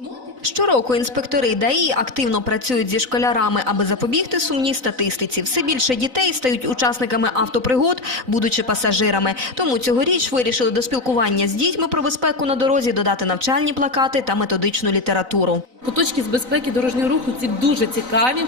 nunca Щороку інспектори ДАІ активно працюють зі школярами, аби запобігти сумній статистиці. Все більше дітей стають учасниками автопригод, будучи пасажирами. Тому цьогоріч вирішили до спілкування з дітьми про безпеку на дорозі додати навчальні плакати та методичну літературу. Куточки з безпеки дорожнього руху ці дуже цікаві.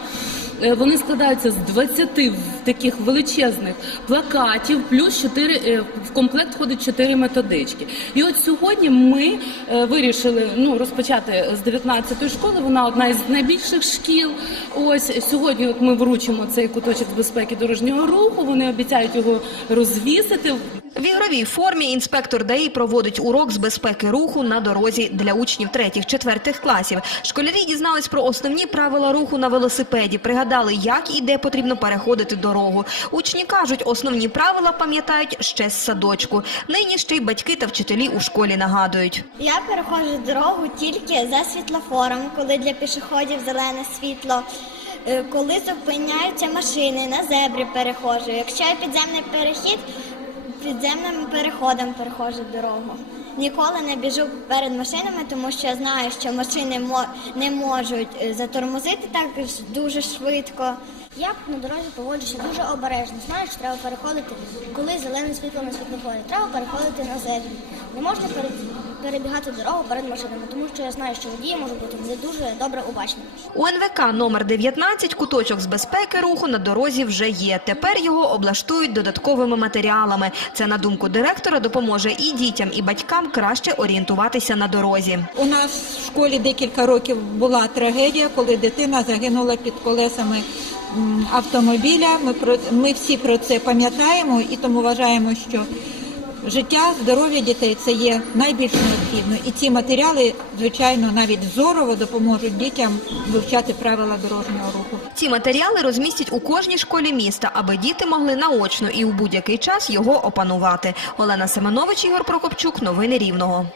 Е, Вони складаються з 20 таких величезних плакатів, плюс 4, е, в комплект входить 4 методички. І от сьогодні ми е, вирішили ну, розпочати з 19-ї школи. Вона одна із найбільших шкіл. Ось сьогодні от ми вручимо цей куточок з безпеки дорожнього руху. Вони обіцяють його розвісити. В ігровій формі інспектор ДАІ проводить урок з безпеки руху на дорозі для учнів третіх-четвертих класів. Школярі дізнались про основні правила руху на велосипеді, пригадали, як і де потрібно переходити дорогу. Учні кажуть, основні правила пам'ятають ще з садочку. Нині ще й батьки та вчителі у школі нагадують. Я переходжу дорогу тільки за світлофором, коли для пішоходів зелене світло. Е, Коли зупиняються машини, на зебрі переходжу. Якщо є підземний перехід, підземним переходом переходжу дорогу. Ніколи не біжу перед машинами, тому що я знаю, що машини не можуть е, затормозити так дуже швидко. Я на дорозі поводжуся дуже обережно. Знаю, що треба переходити, коли зелене світло на світлофорі. Треба переходити на зебрі. Не можна пере- перебігати дорогу перед машинами, тому що я знаю, що водії можуть бути не дуже добре обачні. У НВК номер 19 куточок з безпеки руху на дорозі вже є. Тепер його облаштують додатковими матеріалами. Це, на думку директора, допоможе і дітям, і батькам краще орієнтуватися на дорозі. У нас в школі декілька років була трагедія, коли дитина загинула під колесами автомобіля. Ми про ми всі про це пам'ятаємо і тому вважаємо, що життя, здоров'я дітей це є найбільш необхідно. І ці матеріали, звичайно, навіть зорово допоможуть дітям вивчати правила дорожнього руху. Ці матеріали розмістять у кожній школі міста, аби діти могли наочно і у будь-який час його опанувати. Олена Семенович, Ігор Прокопчук. Новини Рівного.